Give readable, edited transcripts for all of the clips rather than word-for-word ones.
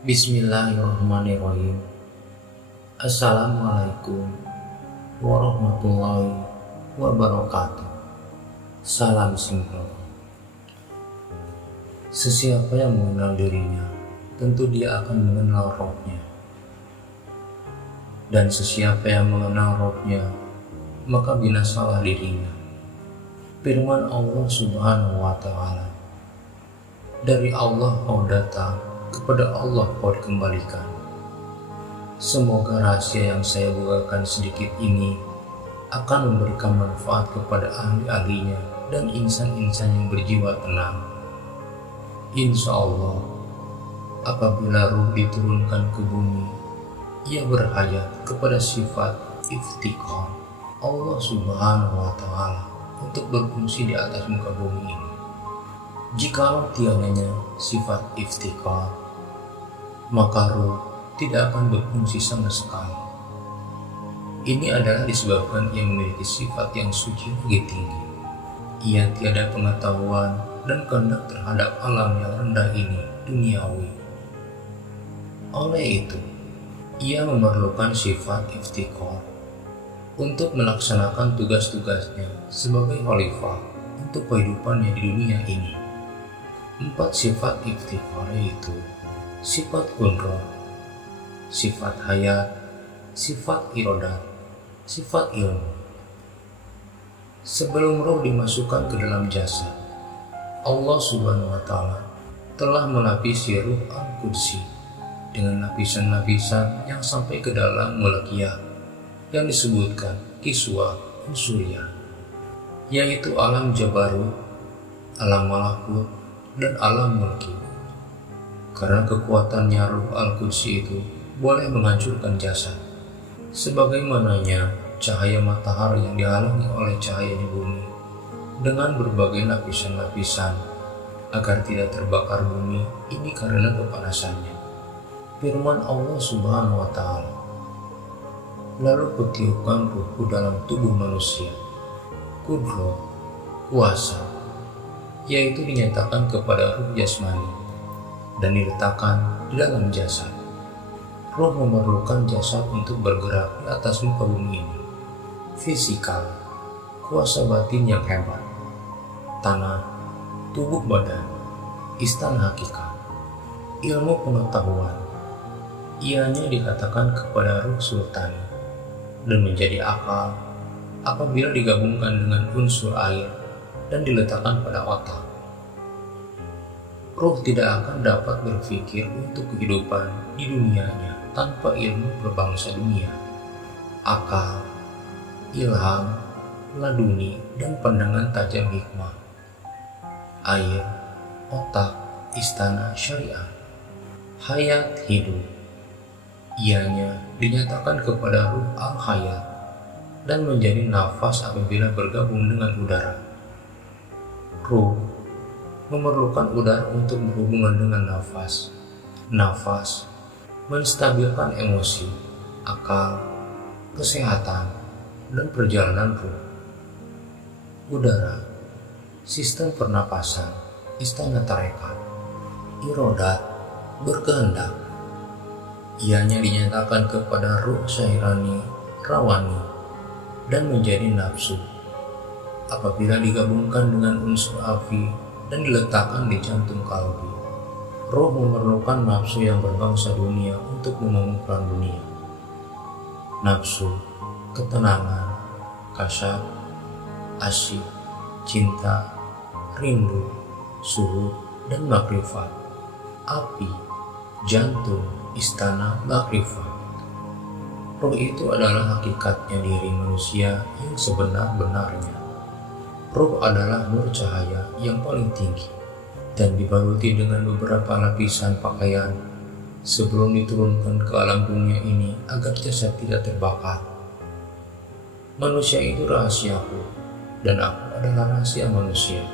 Bismillahirrahmanirrahim. Assalamualaikum warahmatullahi wabarakatuh. Salam simple. Sesiapa yang mengenal dirinya, tentu dia akan mengenal rohnya. Dan sesiapa yang mengenal rohnya, maka binasalah dirinya. Firman Allah Subhanahu wa Ta'ala, dari Allah kau datang, kepada Allah kau dikembalikan. Semoga rahasia yang saya bukakan sedikit ini akan memberikan manfaat kepada ahli-ahlinya dan insan-insan yang berjiwa tenang. Insya Allah, apabila ruh diturunkan ke bumi, ia berhajat kepada sifat iftiqar Allah Subhanahu wa Ta'ala untuk berfungsi di atas muka bumi ini. Jikalau tiadanya sifat iftiqar, maka ruh tidak akan berfungsi sama sekali. Ini adalah disebabkan ia memiliki sifat yang suci lebih tinggi. Ia tiada pengetahuan dan kehendak terhadap alam yang rendah ini duniawi. Oleh itu, ia memerlukan sifat iftiqar untuk melaksanakan tugas-tugasnya sebagai khalifah untuk kehidupannya di dunia ini. 4 sifat iftiqar yaitu sifat kunroh, sifat hayat, sifat irodat, sifat ilmu. Sebelum roh dimasukkan ke dalam jasad, Allah Subhanahu wa Ta'ala telah melapisi ruh al-Qudsi dengan lapisan-lapisan yang sampai ke dalam mulkiyah yang disebutkan kiswah usuliyah, yaitu alam jabarut, alam malakut, dan alam mulki. Karena kekuatannya ruh al-Qudsi itu boleh menghancurkan jasad, sebagaimananya cahaya matahari yang dihalangi oleh cahaya di bumi dengan berbagai lapisan-lapisan agar tidak terbakar bumi ini karena kepanasannya. Firman Allah Subhanahu wa Ta'ala, lalu kutiupkan ruhku dalam tubuh manusia, kudro, kuasa, yaitu dinyatakan kepada ruh jasmani dan diletakkan di dalam jasad. Roh memerlukan jasad untuk bergerak di atas muka bumi ini. Fisikal, kuasa batin yang hebat, tanah, tubuh badan, istana hakikat, ilmu pengetahuan. Ianya dikatakan kepada ruh sultani dan menjadi akal apabila digabungkan dengan unsur air dan diletakkan pada otak. Ruh tidak akan dapat berpikir untuk kehidupan di dunianya tanpa ilmu berbangsa dunia, akal, ilham, laduni, dan pandangan tajam hikmah. Air, otak, istana syariah, hayat hidup. Ianya dinyatakan kepada ruh al-hayat dan menjadi nafas apabila bergabung dengan udara. Ruh memerlukan udara untuk berhubungan dengan nafas. Nafas menstabilkan emosi, akal, kesehatan, dan perjalanan ruh. Udara, sistem pernapasan, istana tarekat. Irodat, berkehendak. Ianya dinyatakan kepada ruh syairani, rawani, dan menjadi nafsu apabila digabungkan dengan unsur api dan diletakkan di jantung kalbi. Roh memerlukan nafsu yang berbangsa dunia untuk memampukan dunia. Nafsu, ketenangan, kasyaf, asyik, cinta, rindu, suhud, dan makrifat. Api, jantung, istana, makrifat. Roh itu adalah hakikatnya diri manusia yang sebenar-benarnya. Roh adalah nur cahaya yang paling tinggi dan dibaluti dengan beberapa lapisan pakaian sebelum diturunkan ke alam dunia ini agar jasad tidak terbakar. Manusia itu rahasiaku dan aku adalah rahasia manusia.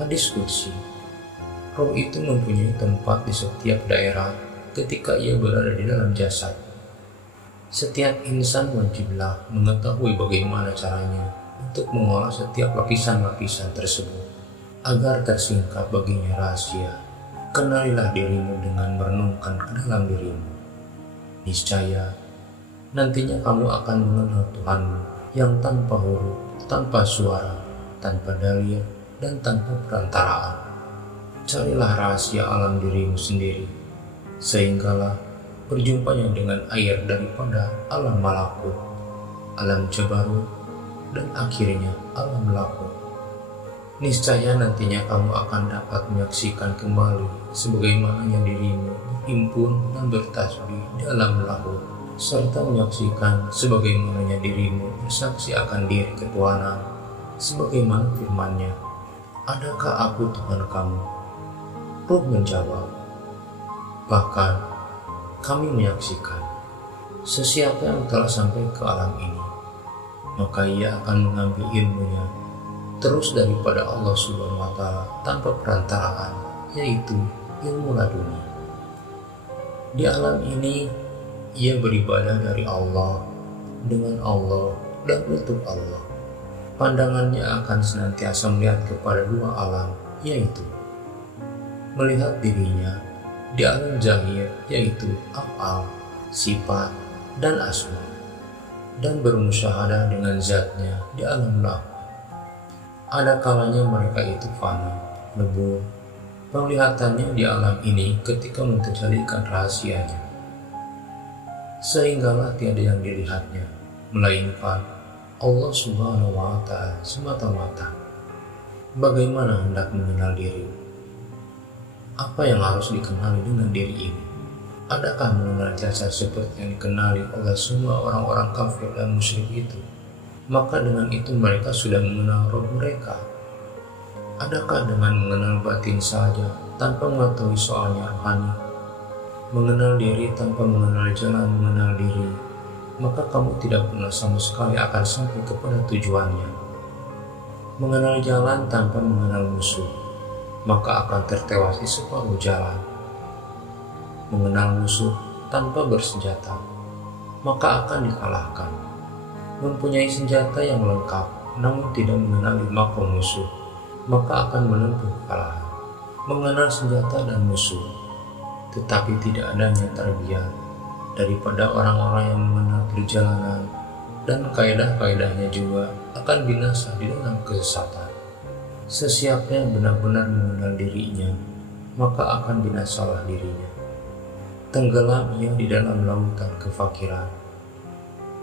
Hadis Qudsi, roh itu mempunyai tempat di setiap daerah ketika ia berada di dalam jasad. Setiap insan wajiblah mengetahui bagaimana caranya untuk mengolah setiap lapisan-lapisan tersebut agar tersingkap baginya rahasia Kenalilah dirimu dengan merenungkan ke dalam dirimu. Niscaya nantinya kamu akan mengenal Tuhanmu yang tanpa huruf, tanpa suara, tanpa dalil, dan tanpa perantaraan. Carilah rahasia alam dirimu sendiri, sehinggalah berjumpanya dengan air daripada alam malakut, alam jabarut, dan akhirnya alam lakut. Niscaya nantinya kamu akan dapat menyaksikan kembali sebagaimananya dirimu berhimpun dan bertasbih dalam lahut, serta menyaksikan sebagaimananya dirimu bersaksi akan diri ketuhanan, sebagaimana firman-Nya, "Adakah aku Tuhan kamu?" Ruh menjawab, "Bahkan kami menyaksikan sesiapa yang telah sampai ke alam ini, maka ia akan mengambil ilmunya terus daripada Allah Subhanahu wa Ta'ala tanpa perantaraan, yaitu ilmu laduni. Di alam ini ia beribadah dari Allah, dengan Allah, dan untuk Allah. Pandangannya akan senantiasa melihat kepada dua alam, yaitu melihat dirinya di alam zahir, yaitu af'al, sifat, dan asma, dan bermusyahadah dengan zatnya di alam lahut. Ada kalanya mereka itu fana, lebur, penglihatannya di alam ini ketika menterjadikan rahasianya, sehinggalah tiada yang dilihatnya, melainkan Allah Subhanahu wa Ta'ala semata-mata. Bagaimana hendak mengenal diri? Apa yang harus dikenali dengan diri ini? Adakah mengenal jasad seperti yang dikenali oleh semua orang-orang kafir dan musyrik itu? Maka dengan itu mereka sudah mengenal roh mereka. Adakah dengan mengenal batin saja tanpa mengetahui soalnya rohani? Mengenal diri tanpa mengenal jalan mengenal diri, maka kamu tidak pernah sama sekali akan sampai kepada tujuannya. Mengenal jalan tanpa mengenal musuh, maka akan tertewas di separuh jalan. Mengenal musuh tanpa bersenjata, maka akan dikalahkan. Mempunyai senjata yang lengkap namun tidak mengenali makom musuh, maka akan menempuh kekalahan. Mengenal senjata dan musuh tetapi tidak adanya tarbiyah daripada orang-orang yang mengenal perjalanan dan kaidah-kaidahnya juga akan binasa di dalam kesesatan. Sesiapa yang benar-benar mengenal dirinya, maka akan binasalah dirinya. Tenggelam ia di dalam lautan kefakiran,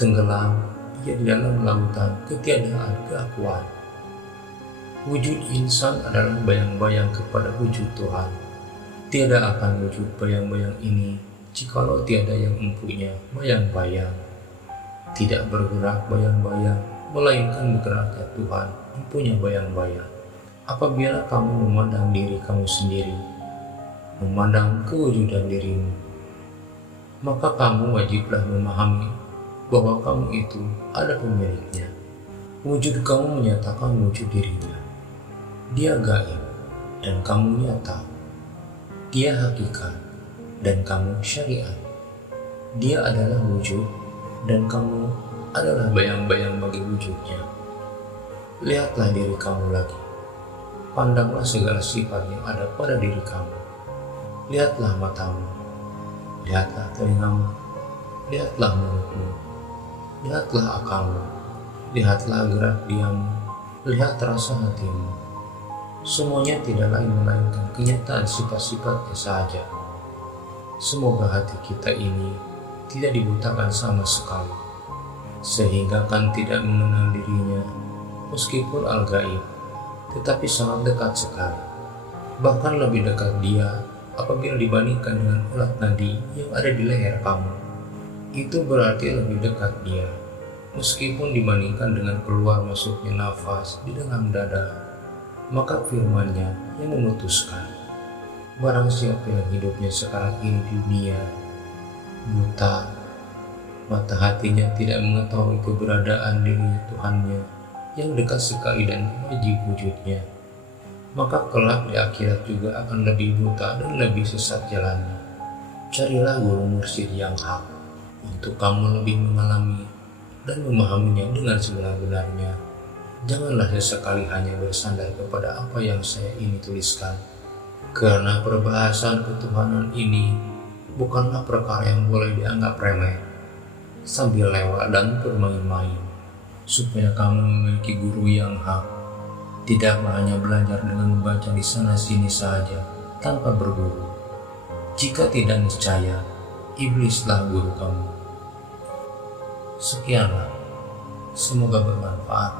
tenggelam ia di dalam lautan ketiadaan keakuan. Wujud insan adalah bayang-bayang kepada wujud Tuhan. Tiada akan wujud bayang-bayang ini jikalau tiada yang mempunyai bayang-bayang. Tidak bergerak bayang-bayang, melainkan bergeraknya Tuhan mempunyai bayang-bayang. Apabila kamu memandang diri kamu sendiri, memandang kewujudan dirimu, maka kamu wajiblah memahami bahwa kamu itu ada pemiliknya. Wujud kamu menyatakan wujud dirinya. Dia gaib dan kamu nyata. Dia hakikat dan kamu syariat. Dia adalah wujud dan kamu adalah bayang-bayang bagi wujudnya. Lihatlah diri kamu lagi. Pandanglah segala sifat yang ada pada diri kamu. Lihatlah matamu. Lihatlah telingamu. Lihatlah mulutmu. Lihatlah akalmu, lihatlah gerak diammu, lihat rasa hatimu. Semuanya tidak lain melainkan kenyataan sifat-sifatnya saja. Semoga hati kita ini tidak dibutakan sama sekali, sehingga kan tidak mengenal dirinya, meskipun al-gaib, tetapi sangat dekat sekali. Bahkan lebih dekat dia apabila dibandingkan dengan ulat nadi yang ada di leher kamu. Itu berarti lebih dekat dia, meskipun dibandingkan dengan keluar masuknya nafas di dalam dada. Maka firman-Nya yang memutuskan, barang siapa yang hidupnya sekarang ini di dunia buta, mata hatinya tidak mengetahui keberadaan diri Tuhannya yang dekat sekali dan wajib wujudnya, maka kelak di akhirat juga akan lebih buta dan lebih sesat jalannya. Carilah guru mursyid yang hak untuk kamu lebih mengalami dan memahaminya dengan sebenar-benarnya. Janganlah sesekali hanya bersandar kepada apa yang saya ini tuliskan, Karena perbahasan ketuhanan ini bukanlah perkara yang boleh dianggap remeh sambil lewat dan bermain-main, supaya kamu memiliki guru yang hak, tidak hanya belajar dengan membaca di sana-sini saja tanpa berguru. Jika tidak, niscaya iblislah guru kamu. Sekianlah, semoga bermanfaat.